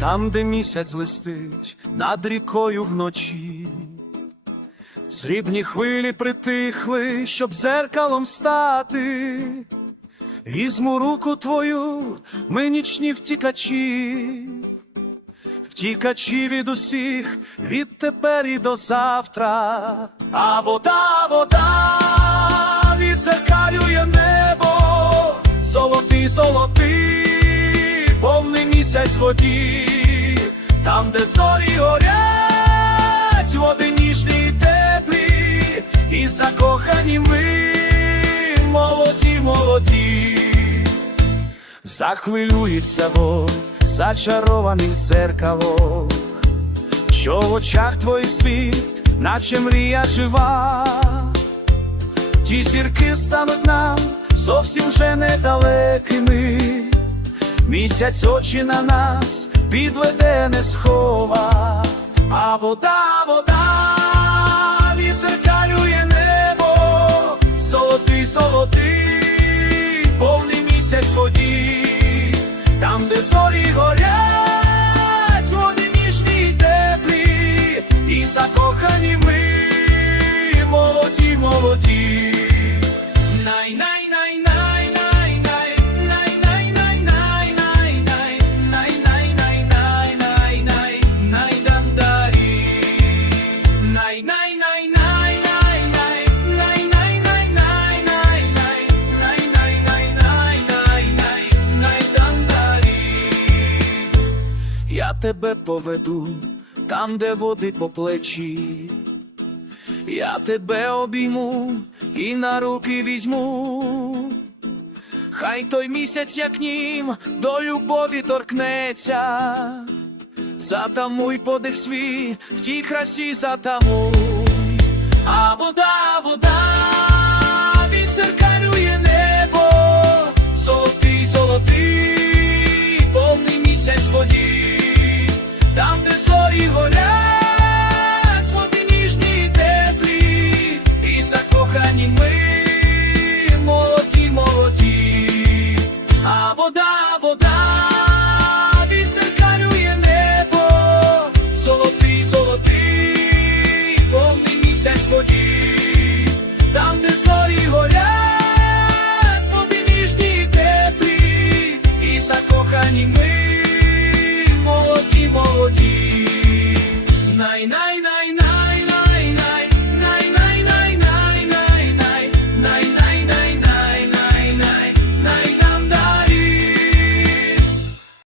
там, де місяць листить над рікою вночі. Срібні хвилі притихли, щоб зеркалом стати. Візьму руку твою, ми нічні втікачі, втікачі від усіх, відтепер і до завтра. А вода, вода відзеркалює небо, золотий, золотий, повний місяць там, де зорі горять, води ніжні й теплі, і закохані ми, молоді, молоді. Захвилюється вог, зачарований дзеркало, що в очах твій світ, наче мрія жива. Ті зірки стануть нам зовсім вже недалекими. Місяць очі на нас підведе не схова, а вода, вода відзеркалює небо, золотий, золотий, повний місяць воді, там, де зорі горять, води ніжні й теплі, і закохані ми, молоді, молоді. Я тебе поведу там, де води по плечі. Я тебе обійму і на руки візьму. Хай той місяць, як нім, до любові торкнеться. Затамуй подих свій, в тій красі затамуй. А вода, вода